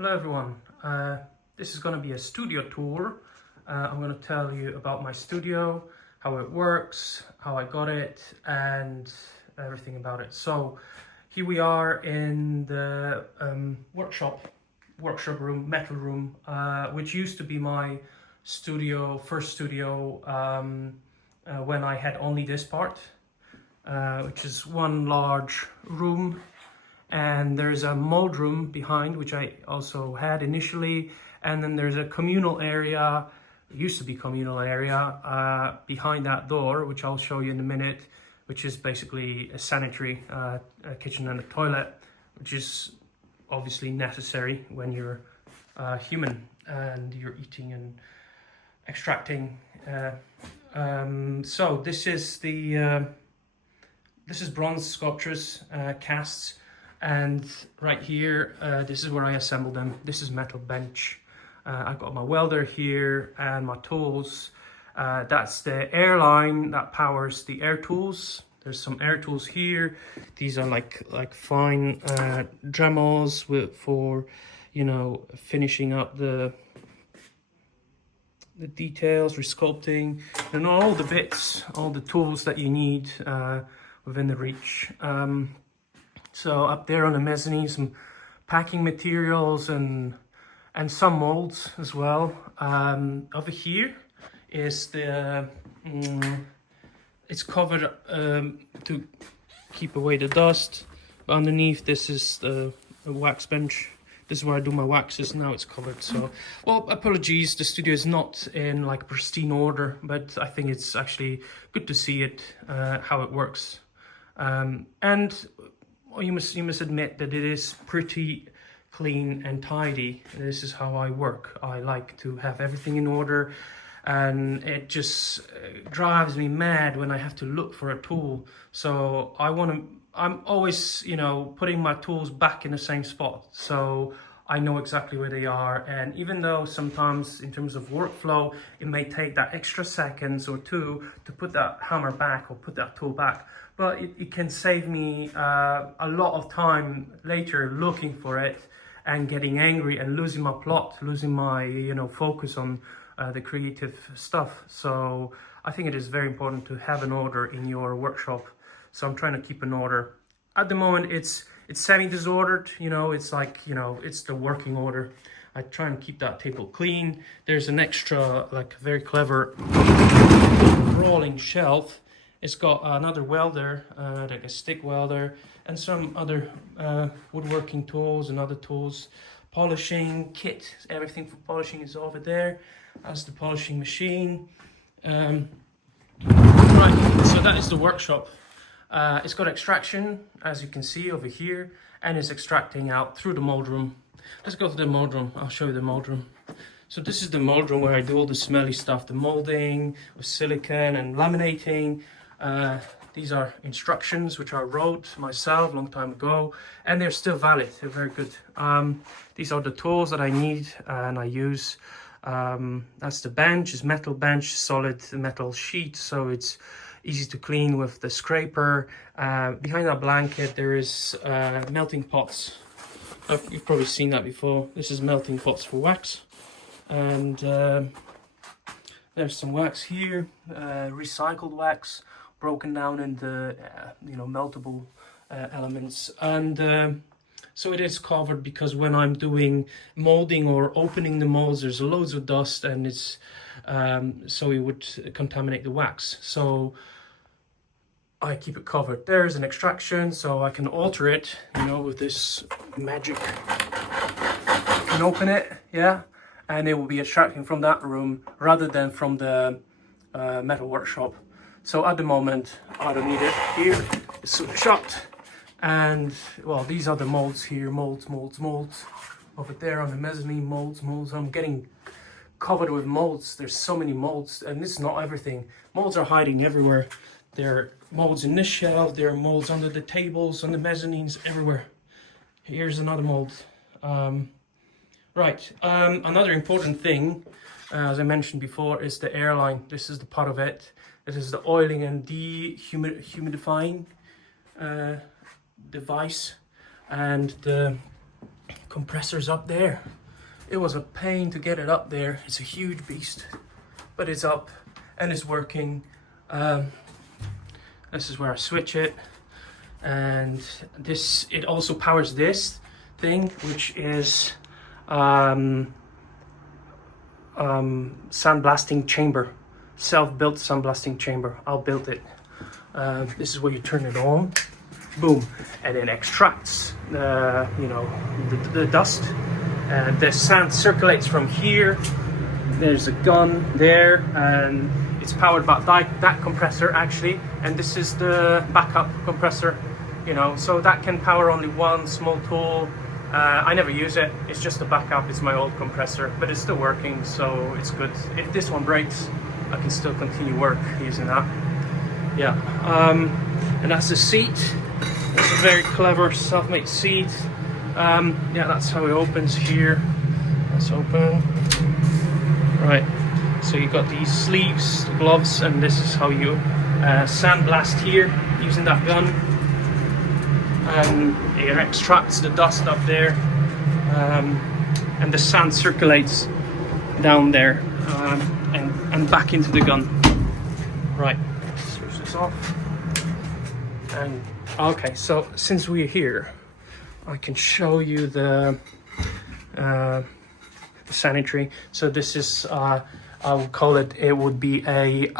Hello everyone, this is going to be a studio tour. I'm going to tell you about my studio, how it works, how I got it, and everything about it. So here we are in the workshop room, metal room, which used to be my first studio when I had only this part, which is one large room. And there's a mold room behind, which I also had initially, and then there's a communal area, used to be communal area, behind that door, which I'll show you in a minute, which is basically a sanitary a kitchen and a toilet, which is obviously necessary when you're human and you're eating and extracting. So this is bronze sculptures, casts. And right here, this is where I assemble them. This is metal bench. I've got my welder here and my tools. That's the air line that powers the air tools. There's some air tools here. These are like fine Dremels for, you know, finishing up the details, resculpting, and all the bits, all the tools that you need within the reach. So up there on the mezzanine, some packing materials and some molds as well. Over here is it's covered to keep away the dust. But underneath this is the wax bench. This is where I do my waxes. Now it's covered. So, well, apologies. The studio is not in like pristine order, but I think it's actually good to see it, how it works. And well, you must admit that it is pretty clean and tidy. This is how I work. I like to have everything in order, and it just drives me mad when I have to look for a tool. So I'm always, you know, putting my tools back in the same spot, so I know exactly where they are. And even though sometimes in terms of workflow, it may take that extra seconds or two to put that hammer back or put that tool back, but it can save me a lot of time later looking for it and getting angry and losing my plot, losing my, you know, focus on the creative stuff. So I think it is very important to have an order in your workshop. So I'm trying to keep an order. At the moment, it's semi-disordered, you know, it's like, you know, it's the working order. I try and keep that table clean. There's an extra, like, very clever rolling shelf. It's got another welder, like a stick welder, and some other woodworking tools and other tools. Polishing kit, everything for polishing is over there. That's the polishing machine. Right, so that is the workshop. It's got extraction, as you can see over here, and it's extracting out through the mold room. Let's go to the mold room. I'll show you the mold room. So this is the mold room where I do all the smelly stuff, the molding with silicone and laminating. These are instructions which I wrote myself a long time ago, and they're still valid. They're very good. These are the tools that I need and I use. That's the bench. It's metal bench, solid metal sheet, so it's easy to clean with the scraper. Behind that blanket there is melting pots. You've probably seen that before. This is melting pots for wax, and there's some wax here, recycled wax, broken down into you know, meltable elements. And so it is covered because when I'm doing molding or opening the molds, there's loads of dust, and it's so it would contaminate the wax. So I keep it covered. There's an extraction, so I can alter it, you know, with this magic. I can open it, yeah, and it will be extracting from that room rather than from the metal workshop. So at the moment, I don't need it. Here, it's shut. And, well, these are the molds here. Molds. Over there on the mezzanine, molds. I'm getting covered with molds. There's so many molds, and this is not everything. Molds are hiding everywhere. There are molds in this shelf. There are molds under the tables, on the mezzanines, everywhere. Here's another mold. Right, another important thing, as I mentioned before, is the airline. This is the part of it. This is the oiling and dehumidifying device, and the compressor's up there. It was a pain to get it up there. It's a huge beast, but it's up and it's working. This is where I switch it, and this, it also powers this thing, which is sandblasting chamber, self-built sandblasting chamber. I'll build it. This is where you turn it on, boom, and it extracts the dust. The sand circulates from here. There's a gun there, and it's powered by that compressor actually, and this is the backup compressor, so that can power only one small tool. I never use it, it's just a backup. It's my old compressor, but it's still working, so it's good. If this one breaks, I can still continue work using that. Yeah, and that's the seat. It's a very clever self-made seat. Yeah, that's how it opens here. Let's open. Right, so you got these sleeves, the gloves, and this is how you sandblast here using that gun. It extracts the dust up there, and the sand circulates down there and back into the gun. Right, switch this off. And okay, so since we're here, I can show you the sanitary. So this is I would call it, it would be a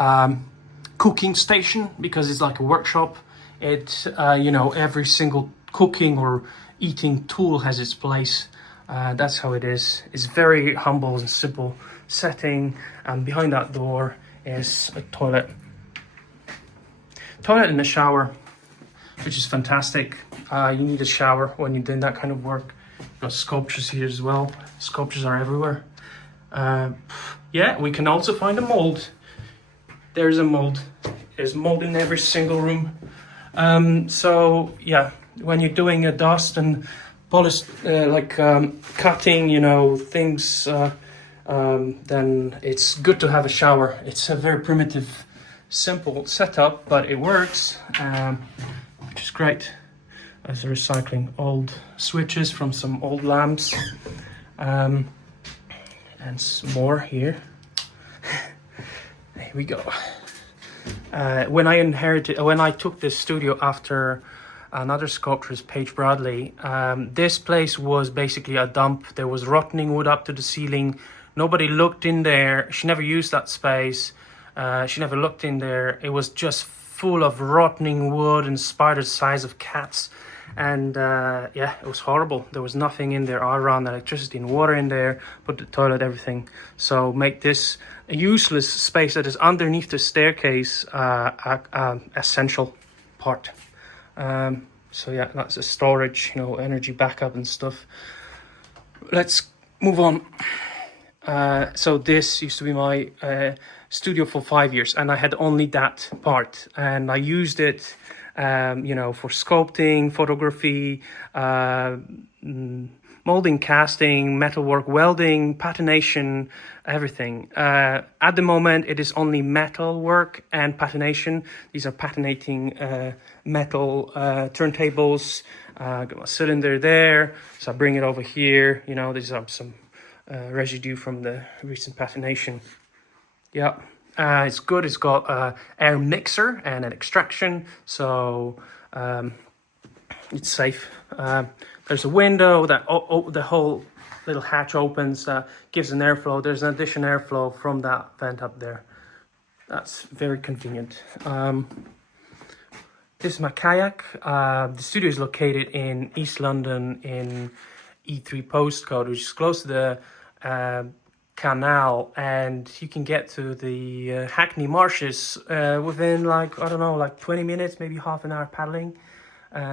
cooking station, because it's like a workshop. It every single cooking or eating tool has its place. That's how it is. It's very humble and simple setting, and behind that door is a toilet and a shower, which is fantastic. You need a shower when you're doing that kind of work. You've got sculptures here as well. Sculptures are everywhere. Yeah, we can also find a mold. There's a mold. There's mold in every single room. So yeah, when you're doing a dust and polish, cutting, things, then it's good to have a shower. It's a very primitive, simple setup, but it works, which is great. As recycling old switches from some old lamps, and some more here. Here we go. When I took this studio after another sculptor's, Paige Bradley, this place was basically a dump. There was rotting wood up to the ceiling. Nobody looked in there. She never used that space. She never looked in there. It was just full of rotting wood and spiders the size of cats. And yeah, it was horrible. There was nothing in there. I ran electricity and water in there, put the toilet, everything. So make this a useless space that is underneath the staircase essential part. So yeah, that's a storage, energy backup and stuff. Let's move on. So this used to be my studio for 5 years, and I had only that part, and I used it for sculpting, photography, molding, casting, metalwork, welding, patination, everything. At the moment, it is only metal work and patination. These are patinating metal turntables. Got my cylinder there, so I bring it over here. These are some residue from the recent patination. Yeah. It's good. It's got air mixer and an extraction, so it's safe. There's a window that the whole little hatch opens, gives an airflow. There's an additional airflow from that vent up there. That's very convenient. This is my kayak. The studio is located in East London in E3 postcode, which is close to the canal, and you can get to the Hackney Marshes within 20 minutes, maybe half an hour paddling.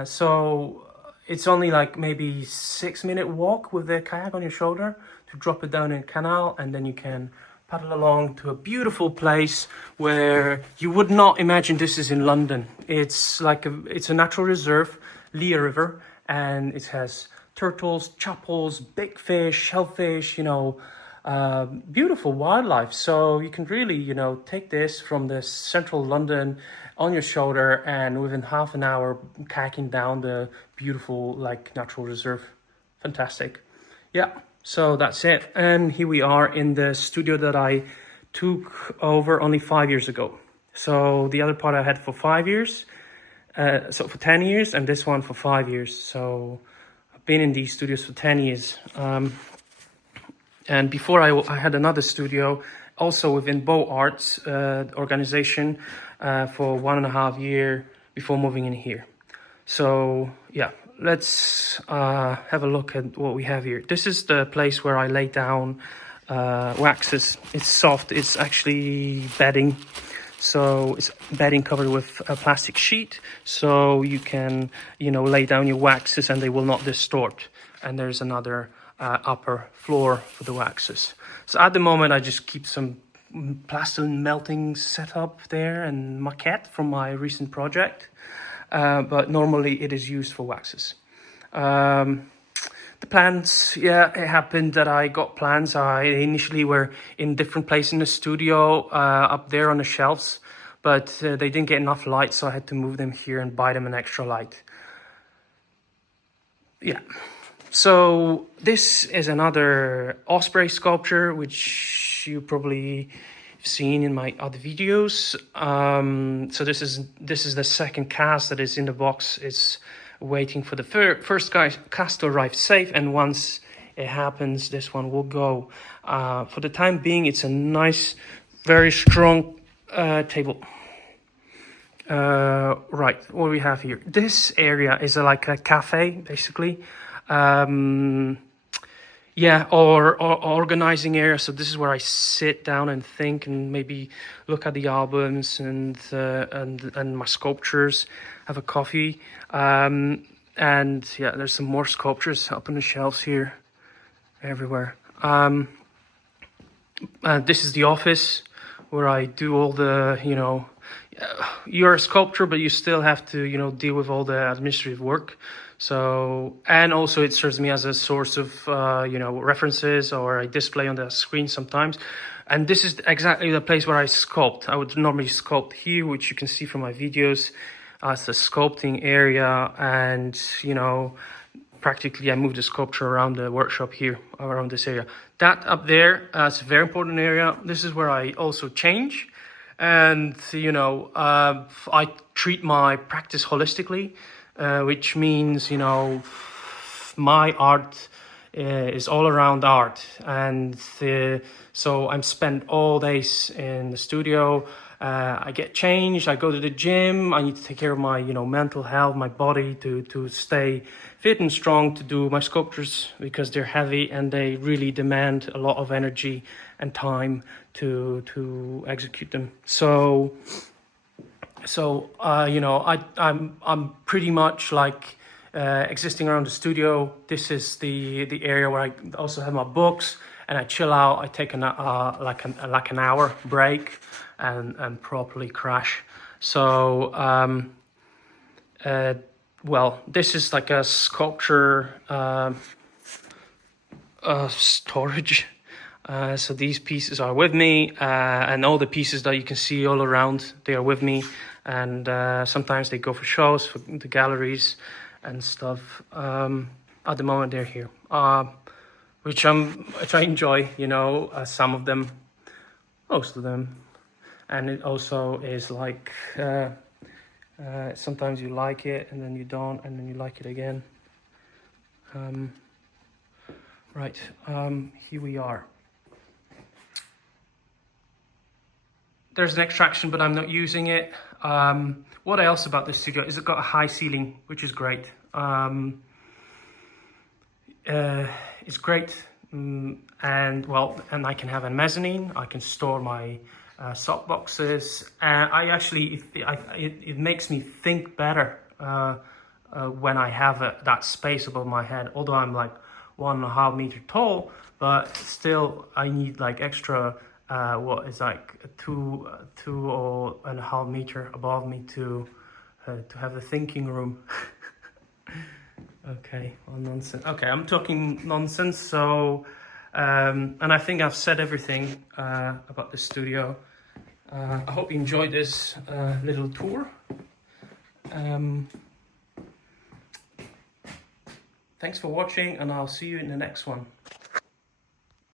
So it's only maybe 6-minute walk with the kayak on your shoulder to drop it down in the canal, and then you can paddle along to a beautiful place where you would not imagine this is in London. It's it's a natural reserve, Lea River, and it has turtles, chapels, big fish, shellfish, beautiful wildlife. So you can really, take this from the central London on your shoulder, and within half an hour kayaking down the beautiful natural reserve. Fantastic. yeah, so that's it. And here we are in the studio that I took over only 5 years ago. So the other part I had for 5 years, so for 10 years, and this one for 5 years. So I've been in these studios for 10 years. And before I had another studio, also within Bow Arts organization, for 1.5 years before moving in here. So yeah, let's have a look at what we have here. This is the place where I lay down waxes. It's soft, it's actually bedding. So it's bedding covered with a plastic sheet, so you can, lay down your waxes and they will not distort. And there's another upper floor for the waxes. So at the moment, I just keep some plastiline melting set up there and maquette from my recent project. But normally it is used for waxes. The plans, yeah, it happened that I got plans. I initially were in different places in the studio, up there on the shelves, but they didn't get enough light, so I had to move them here and buy them an extra light. Yeah. So this is another osprey sculpture, which you probably have seen in my other videos. So this is the second cast that is in the box. It's waiting for the first cast to arrive safe, and once it happens, this one will go. For the time being, it's a nice, very strong table. Right, what we have here. This area is like a cafe, basically. Yeah, or organizing area. So this is where I sit down and think and maybe look at the albums and my sculptures, have a coffee. And yeah, there's some more sculptures up on the shelves here, everywhere. This is the office where I do all the, you're a sculptor, but you still have to, deal with all the administrative work. So, and also it serves me as a source of, references, or I display on the screen sometimes. And this is exactly the place where I sculpt. I would normally sculpt here, which you can see from my videos as the sculpting area. And, practically I move the sculpture around the workshop here, around this area. That up there is a very important area. This is where I also change. And, I treat my practice holistically. Which means, my art is all around art. And so I'm spent all days in the studio. I get changed, I go to the gym, I need to take care of my, mental health, my body to stay fit and strong to do my sculptures, because they're heavy and they really demand a lot of energy and time to execute them. So I'm pretty much like existing around the studio. This is the area where I also have my books and I chill out. I take an hour break and properly crash. So this is like a sculpture storage. So these pieces are with me, and all the pieces that you can see all around, they are with me. And sometimes they go for shows, for the galleries and stuff. At the moment, they're here, which I enjoy, some of them, most of them. And it also is like, sometimes you like it and then you don't, and then you like it again. Right, here we are. There's an extraction, but I'm not using it. What else about this studio is it got a high ceiling, which is great. It's great, and I can have a mezzanine. I can store my sock boxes, and it makes me think better when I have that space above my head. Although I'm like 1.5 meters tall, but still I need like extra. What is like 2.5 meters above me to have the thinking room. Okay, well, nonsense. Okay, I'm talking nonsense. So, and I think I've said everything about the studio. I hope you enjoyed this little tour. thanks for watching, and I'll see you in the next one.